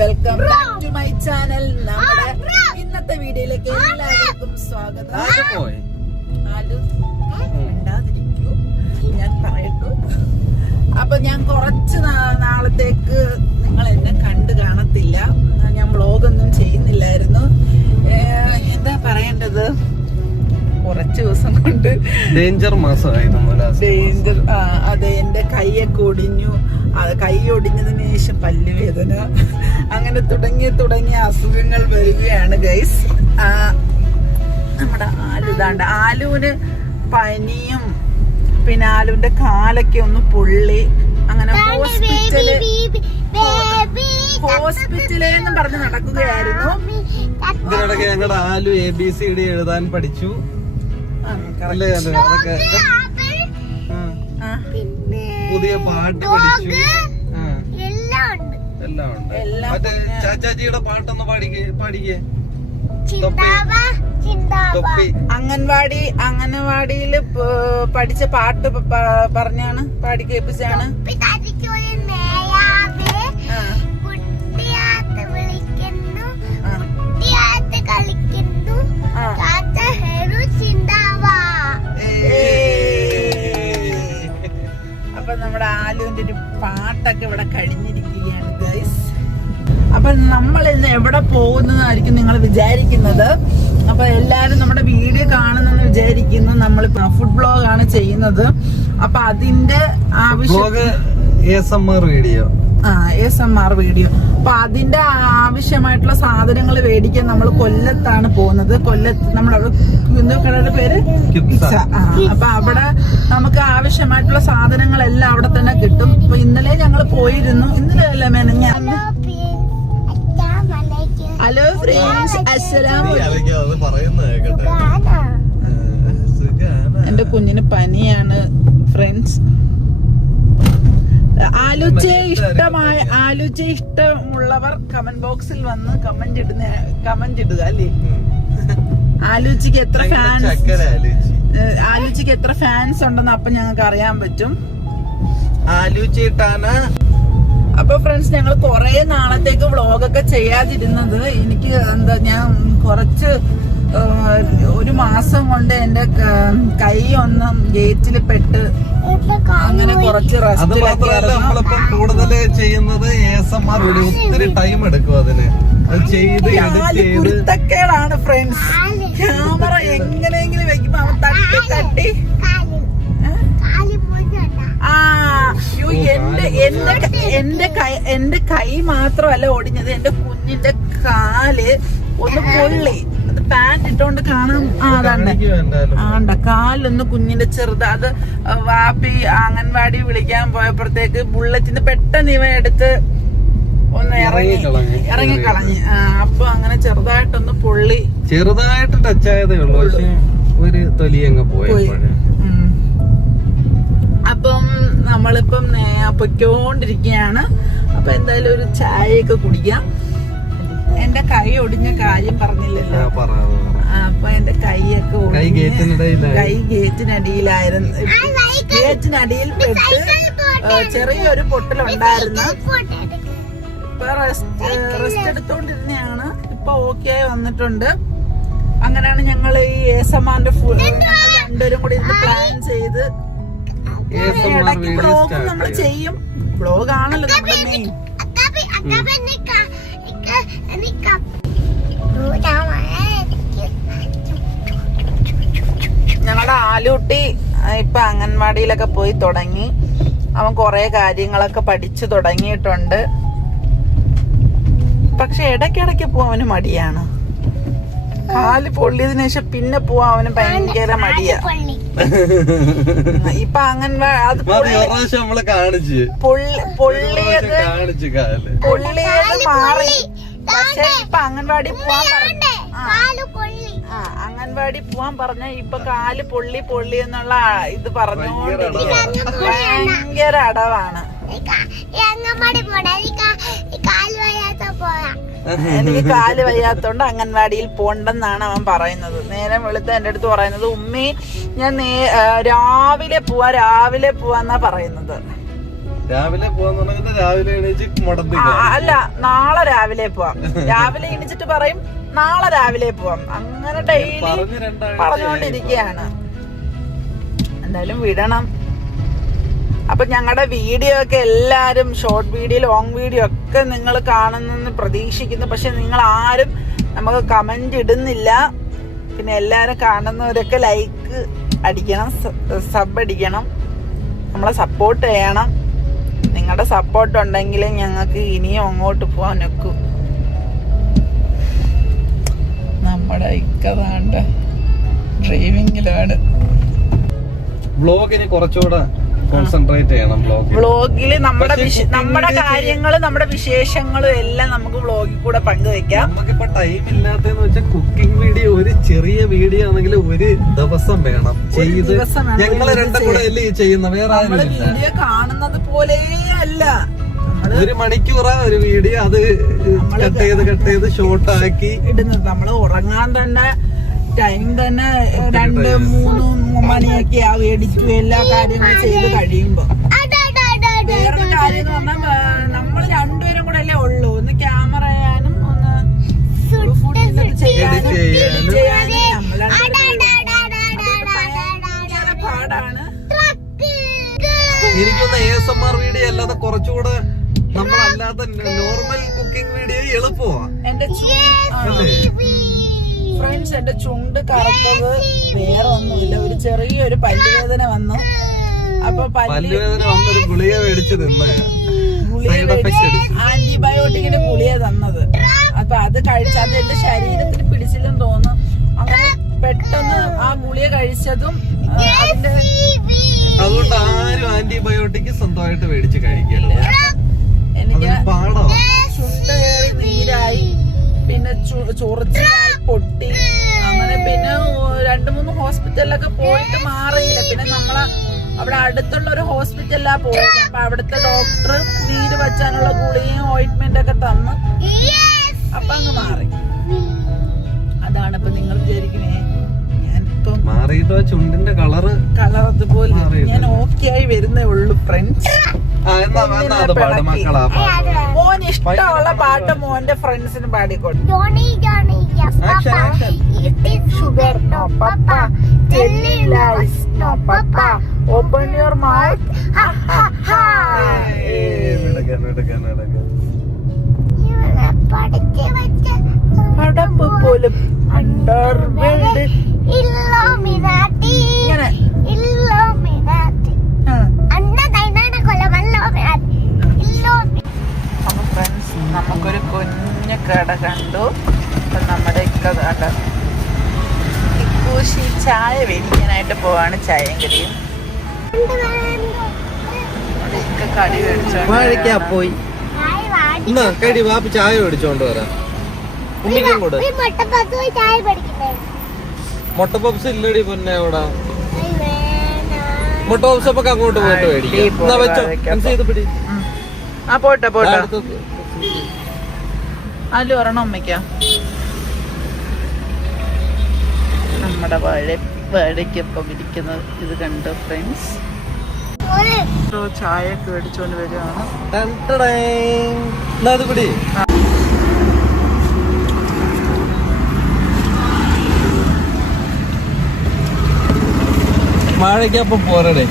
Welcome back to my channel. നമ്മുടെ ഇന്നത്തെ വീഡിയോയിലേക്ക് എല്ലാവർക്കും സ്വാഗതം. ഞാൻ പറയട്ടു. അപ്പൊ ഞാൻ കുറച്ച് നാളത്തേക്ക് നിങ്ങൾ എന്നെ കണ്ടു കാണത്തില്ല. ഞാൻ വ്ളോഗൊന്നും ചെയ്യുന്നില്ലായിരുന്നു. എന്താ പറയേണ്ടത്, കുറച്ച് ദിവസം കൊണ്ട് ഡേഞ്ചർ മാസമായിരുന്നു. ഡേഞ്ചർ. അതെ, എന്റെ കൈയൊക്കെ ഒടിഞ്ഞു. കൈ ഒടിഞ്ഞതിന് ശേഷം പല്ലുവേദന, അങ്ങനെ തുടങ്ങിയ അസുഖങ്ങൾ വരികയാണ് ഗൈസ്. നമ്മുടെ ആലുതാണ്ട് ആലുവിന് പനിയും, പിന്നെ ആലുവിന്റെ കാലൊക്കെ ഒന്ന് പൊള്ളി, അങ്ങനെ ഹോസ്പിറ്റലെന്നും പറഞ്ഞ് നടക്കുകയായിരുന്നു. ഇതിനിടയ്ക്ക് ഞങ്ങളുടെ ആലു ABCD എഴുതാൻ പഠിച്ചു. പുതിയ പാട്ട് പഠിച്ചു. എല്ലാം ഉണ്ട്. മറ്റേ ചാച്ചാജിയുടെ പാട്ടൊന്ന് പാടിക്കേ. അംഗൻവാടിയില് പഠിച്ച പാട്ട് പറഞ്ഞാണ്, പാടി കേൾപ്പിച്ചാണ്. അപ്പൊ നമ്മുടെ ആലുവിന്റെ ഒരു പാട്ടൊക്കെ ഇവിടെ കഴിഞ്ഞിരിക്കുകയാണ് ഗൈസ്. അപ്പൊ നമ്മൾ ഇന്ന് എവിടെ പോകുന്നതായിരിക്കും നിങ്ങൾ വിചാരിക്കുന്നത്. അപ്പൊ എല്ലാരും നമ്മുടെ വീഡിയോ കാണുന്നെന്ന് വിചാരിക്കുന്നു. നമ്മൾ ഫുഡ് ബ്ലോഗ് ആണ് ചെയ്യുന്നത്. അപ്പൊ അതിന്റെ ASMR വീഡിയോ. അപ്പൊ അതിന്റെ ആവശ്യമായിട്ടുള്ള സാധനങ്ങൾ മേടിക്കാൻ നമ്മൾ കൊല്ലത്താണ് പോകുന്നത്. കൊല്ലത്ത് നമ്മുടെ കടയുടെ പേര് അപ്പൊ അവിടെ നമുക്ക് ആവശ്യമായിട്ടുള്ള സാധനങ്ങളെല്ലാം അവിടെ തന്നെ കിട്ടും. അപ്പൊ ഇന്നലെ ഞങ്ങൾ പോയിരുന്നു. ഇന്നലെ അല്ല മെനഞ്ഞാന്ന്. ഹലോ ഫ്രണ്ട്സ്, എന്റെ കുഞ്ഞിന് പനിയാണ് ഫ്രണ്ട്സ്. ആലുച്ചയെ ഇഷ്ടമുള്ളവർ കമന്റ് ബോക്സിൽ വന്ന് കമന്റ് ഇടുക അല്ലേ. ആലുച്ചിക്ക് എത്ര ഫാൻസ് ഉണ്ടെന്ന് അപ്പൊ ഞങ്ങൾക്ക് അറിയാൻ പറ്റും. ആലുച്ചിട്ടാണ്. അപ്പൊ ഫ്രണ്ട്സ്, ഞങ്ങൾ കുറെ നാളത്തേക്ക് വ്ളോഗൊക്കെ ചെയ്യാതിരുന്നത്. എനിക്ക് ഞാൻ കുറച്ച് ഒരു മാസം കൊണ്ട് എന്റെ കൈ ഒന്ന് ഗേറ്റിൽ പെട്ട് അങ്ങനെ കുറച്ച് നമ്മളിപ്പോ കൂടുതൽ ചെയ്യുന്നത് ASMR വീഡിയോ. ഒത്തിരി ടൈം എടുക്കും അതിന് കുരുത്തക്കേടാണ് ഫ്രണ്ട്സ്. ക്യാമറ എങ്ങനെയെങ്കിലും വെക്കുമ്പോ അവൻ തട്ടി എന്റെ കൈ മാത്രമല്ല ഒടിഞ്ഞത്, എന്റെ കുഞ്ഞിന്റെ കാല് ഒന്ന് പൊള്ളി. അത് പാന്റ് ഇട്ടോണ്ട് കാണാം. ആണ്ട കാലൊന്ന് കുഞ്ഞിന്റെ ചെറുത്. അത് വാപ്പി അംഗൻവാടി വിളിക്കാൻ പോയപ്പോഴത്തേക്ക് ബുള്ളറ്റിന് പെട്ടെന്ന് ഇവ എടുത്ത് ഒന്ന് ഇറങ്ങിക്കളഞ്ഞ്. അപ്പൊ അങ്ങനെ ചെറുതായിട്ടൊന്ന് പൊള്ളി, ചെറുതായിട്ട് ടച്ച് ആയതേ ഉള്ളൂ. പക്ഷെ ഒരു തൊലിയങ്ങ് പോയി. അപ്പം നമ്മളിപ്പം പൊയ്ക്കൊണ്ടിരിക്കുകയാണ്. അപ്പൊ എന്തായാലും ഒരു ചായയൊക്കെ കുടിക്കാം. എന്റെ കൈ ഒടിഞ്ഞ കാര്യം പറഞ്ഞില്ലല്ലോ. അപ്പൊ എന്റെ കൈയൊക്കെ കൈ ഗേറ്റിനടിയിലായിരുന്നു. ഗേറ്റിനടിയിൽ പെട്ട് ചെറിയൊരു പൊട്ടലുണ്ടായിരുന്നു. ഇപ്പൊ റെസ്റ്റ് എടുത്തോണ്ടിരുന്നയാണ്. ഇപ്പൊ ഓക്കെ വന്നിട്ടുണ്ട്. അങ്ങനെയാണ് ഞങ്ങൾ ഈ ASMRന്റെ രണ്ടുപേരും കൂടി ഇരുന്ന് പ്ലാൻ ചെയ്ത് ഇടയ്ക്ക് ബ്ലോഗും നമ്മൾ ചെയ്യും. ബ്ലോഗാണല്ലോ നമ്മുടെ മെയിൻ. ഞങ്ങളുടെ ആലൂട്ടി ഇപ്പൊ അംഗൻവാടിയിലൊക്കെ പോയി തുടങ്ങി. അവൻ കുറെ കാര്യങ്ങളൊക്കെ പഠിച്ചു തുടങ്ങിയിട്ടുണ്ട്. പക്ഷെ ഇടയ്ക്കിടയ്ക്ക് പോവാൻ മടിയാണ്. കാല് പൊള്ളിയതിനു ശേഷം പിന്നെ പോവാൻ അവന് ഭയങ്കര മടിയാ. ഇപ്പൊ അംഗൻവാടി പൊള്ളിയത് മാറി. പക്ഷെ ഇപ്പൊ അംഗൻവാടി പോവാൻ പറഞ്ഞ ഇപ്പൊ കാല് പൊള്ളി എന്നുള്ള ഇത് പറഞ്ഞുകൊണ്ടിരിക്കുക. ഭയങ്കര അടവാണ്. എനിക്ക് കാല് വയ്യാത്തോണ്ട് അംഗൻവാടിയിൽ പോണ്ടെന്നാണ് അവൻ പറയുന്നത്. നേരം വെളുത്ത് എന്റെ അടുത്ത് പറയുന്നത്, ഉമ്മി ഞാൻ രാവിലെ പോവാന്നാ പറയുന്നത്. രാവിലെ പോവാന്നുണ്ടെങ്കിൽ രാവിലെ എണീച്ച് മുടന്തി അല്ല, നാളെ രാവിലെ പോവാം. രാവിലെ എണീച്ചിട്ട് പറയും നാളെ രാവിലെ പോവാം. അങ്ങനെ ഡെയിലി പറഞ്ഞുകൊണ്ടിരിക്കുകയാണ്. എന്തായാലും വിടണം. അപ്പൊ ഞങ്ങളുടെ വീഡിയോ ഒക്കെ എല്ലാരും ഷോർട്ട് വീഡിയോ, ലോങ് വീഡിയോ ഒക്കെ നിങ്ങൾ കാണുന്നെന്ന് പ്രതീക്ഷിക്കുന്നു. പക്ഷെ നിങ്ങൾ ആരും നമുക്ക് കമന്റ് ഇടുന്നില്ല. പിന്നെ എല്ലാരും കാണുന്നവരൊക്കെ ലൈക്ക് അടിക്കണം, സബ് അടിക്കണം, നമ്മളെ സപ്പോർട്ട് ചെയ്യണം. നിങ്ങളുടെ സപ്പോർട്ട് ഉണ്ടെങ്കിൽ ഞങ്ങൾക്ക് ഇനിയും അങ്ങോട്ട് പോവാൻ ഒക്കും. നമ്മുടെ ഇക്കതാണ്ട് ഡ്രൈവിംഗിലാണ്. വ്ലോഗിന് കുറച്ചുകൂടെ കോൺസെൻട്രേറ്റ് ചെയ്യണം. വ്ലോഗില് നമ്മുടെ കാര്യങ്ങളും നമ്മുടെ വിശേഷങ്ങളും എല്ലാം നമുക്ക് വ്ലോഗിൽ കൂടെ പങ്കുവെക്കാം. നമുക്കിപ്പോ ടൈം ഇല്ലാത്തെന്ന് വെച്ചാൽ കുക്കിംഗ് വീഡിയോ, ഒരു ചെറിയ വീഡിയോ ആണെങ്കിൽ ഒരു ദിവസം വേണം ചെയ്ത്. ഞങ്ങള് രണ്ടും കൂടെ അല്ലേ ചെയ്യുന്ന, വേറെ വീഡിയോ കാണുന്നത് പോലെ അല്ല. 1 മണിക്കൂറാ ഒരു വീഡിയോ, അത് കട്ട് ചെയ്ത് ഷോർട്ട് ആക്കി ഇടുന്നത്. നമ്മള് ഉറങ്ങാൻ തന്നെ ടൈം തന്നെ 2-3 മണിയൊക്കെ ആവും എഡിറ്റും എല്ലാ കാര്യങ്ങളും ചെയ്ത് കഴിയുമ്പോ. വേറൊരു കാര്യം എന്ന് പറഞ്ഞാൽ നമ്മൾ രണ്ടുപേരും കൂടെ അല്ലേ ഉള്ളൂ. ഒന്ന് ക്യാമറ ചെയ്യാനും ഒന്ന് ഫുഡിന്റെ ചെയ്യാനും പാടാണ്. എനിക്കൊന്ന് ASMR വീഡിയോ അല്ലാതെ കുറച്ചുകൂടെ നമ്മളല്ലാത്ത നോർമൽ കുക്കിംഗ് വീഡിയോ എളുപ്പമാണ്. ഫ്രണ്ട്സ്, എന്റെ ചുണ്ട് കറുത്തത് വേറെ ഒന്നുമില്ല, ഒരു ചെറിയൊരു പല്ലുവേദന വന്നു. അപ്പൊ പല്ലുവേദന വന്നൊരു ഗുളിക മേടിച്ച് ആന്റിബയോട്ടിക്കിന്റെ ഗുളിക തന്നത്. അപ്പൊ അത് കഴിച്ചത് എന്റെ ശരീരത്തിന് പിടിച്ചില്ലെന്ന് തോന്നുന്നു. അങ്ങനെ പെട്ടെന്ന് ആ ഗുളിക കഴിച്ചതും അതിന്റെ അതുകൊണ്ട് ആരും ആന്റിബയോട്ടിക് സ്വന്തമായിട്ട് മേടിച്ച് കഴിക്കില്ല. എനിക്ക് ചുണ്ട് കയറി നീരായി, പിന്നെ ചൊറിച്ചിലായി, പൊട്ടി. അങ്ങനെ പിന്നെ 2-3 ഹോസ്പിറ്റലിലൊക്കെ പോയിട്ട് മാറിയില്ല. പിന്നെ നമ്മളെ അവിടെ അടുത്തുള്ള ഒരു ഹോസ്പിറ്റലിലാ പോയത്. അപ്പൊ അവിടുത്തെ ഡോക്ടർ നീര് വച്ചാനുള്ള ഗുളികയും ഓയിന്റ്മെന്റ് ഒക്കെ തന്ന് അപ്പൊ അങ്ങ് മാറി. അതാണ് ഇപ്പൊ നിങ്ങൾ വിചാരിക്കണേ ഞാനിപ്പം മാറിയിട്ടോ ചുണ്ടിന്റെ കളർ അതുപോലെ ഞാൻ ഓക്കെ ആയി വരുന്നേ ഉള്ളു. ഫ്രണ്ട്സ്, മോന് ഇഷ്ടമുള്ള പാട്ട് മോന്റെ ഫ്രണ്ട്സിന് പാടിക്കോട്ടെ. Sugar no papa, jelly lies no papa, open your mouth. പടപ്പ് പോലും അണ്ടർവേൾഡ് ഇങ്ങനെ അപ്പൊ ഫ്രണ്ട്സ്, നമുക്കൊരു കുഞ്ഞു കട കണ്ടു. അപ്പൊ നമ്മുടെ ഇക്കൂശി ചായ മേടിക്കാനായിട്ട് പോവാണ്. ചായയും കടിയും കടി മേടിച്ചോ പോയി. വാപ്പി ചായ മേടിച്ചോണ്ട് വരാം. ഉണ്ണിക്കും കൂടെ മുട്ട പപ്സ് ഇല്ലടി പൊന്നെ അവിടെ. മുട്ട പപ്സ് അപ്പൊ അങ്ങോട്ട് പോയിട്ട് മേടിക്കാം. ആ പോട്ടെ പോട്ടെ. അതിൽ ഒരെണ്ണം അമ്മയ്ക്ക. നമ്മുടെ വാഴയ്ക്കൊപ്പം ഇരിക്കുന്നത് ഇത് കണ്ടു ഫ്രണ്ട്സ്. ചായ ഒക്കെ മേടിച്ചോണ്ട് വരുവാണ്. വാഴയ്ക്കൊപ്പം പോരടേ.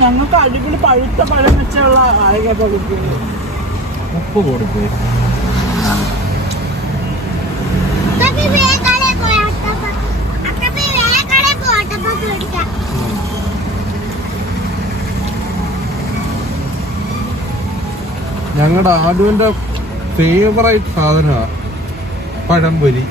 ഞങ്ങൾക്ക് അടിപൊളി പഴുത്ത പഴം വെച്ചുള്ള വാഴയ്ക്കൊക്കെ കിട്ടുന്നത്. ഉപ്പ് കൊടുത്തു. ഞങ്ങളുടെ ആലുവിന്റെ ഫേവറേറ്റ് സാധനമാണ് പഴംപൊരി.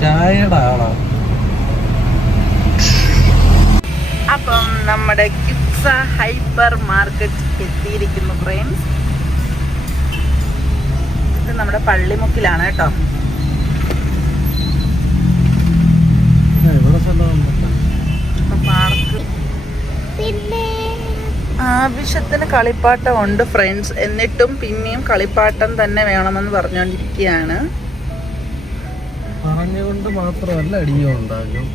ചായയുടെ ആളാ. അപ്പം നമ്മുടെ കിഡ്സ ഹൈപ്പർ മാർക്കറ്റ് എത്തിയിരിക്കുന്നു ഫ്രണ്ട്സ്. ഇത് നമ്മുടെ പള്ളിമുക്കിലാണ് കേട്ടോ. പാർക്ക്. ആ ആവശ്യത്തിന് കളിപ്പാട്ടം ഉണ്ട് ഫ്രണ്ട്സ്, എന്നിട്ടും പിന്നെയും കളിപ്പാട്ടം തന്നെ വേണമെന്ന് പറഞ്ഞുകൊണ്ടിരിക്കുകയാണ്. പറഞ്ഞുകൊണ്ട് മാത്രമല്ല അടിയും ഉണ്ടാകും.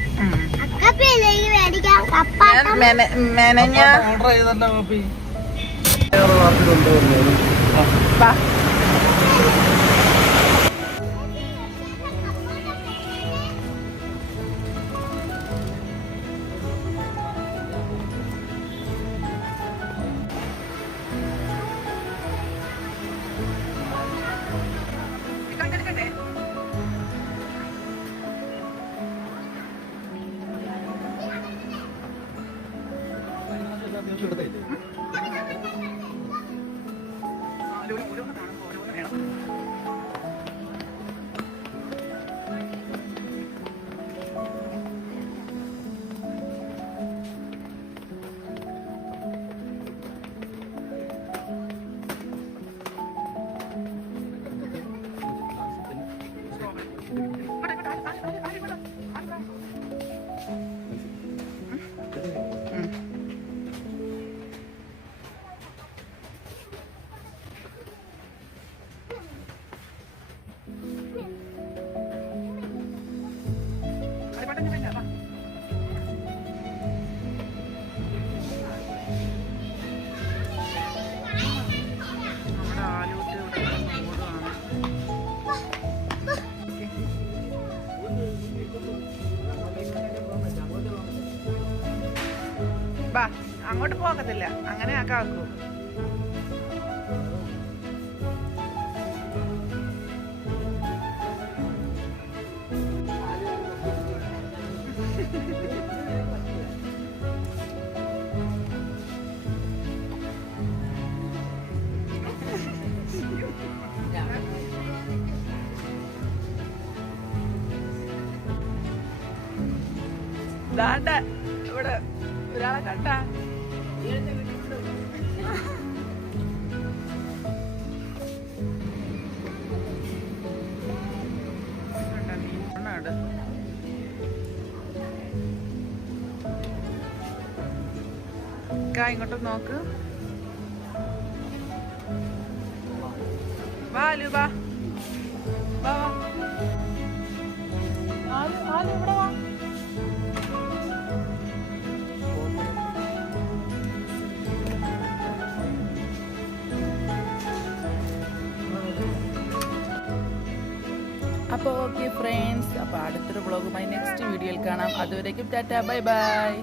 മെനഞ്ഞ ഓർഡർ ചെയ്തല്ലോ കാപ്പി. അങ്ങോട്ട് പോകത്തില്ല, അങ്ങനെ ആക്കാക്കൂ. ഇവിടെ ഒരാളെ കണ്ടാ ഇങ്ങോട്ട് നോക്ക്. വാ ആലു, വാ വാ ആലു, ആലു ഇവിടെ വാ. അപ്പോൾ ഓക്കെ ഫ്രണ്ട്സ്, അപ്പോൾ അടുത്തൊരു വ്ളോഗുമായി നെക്സ്റ്റ് വീഡിയോയിൽ കാണാം. അതുവരേക്കും ടാറ്റ, ബൈ ബൈ.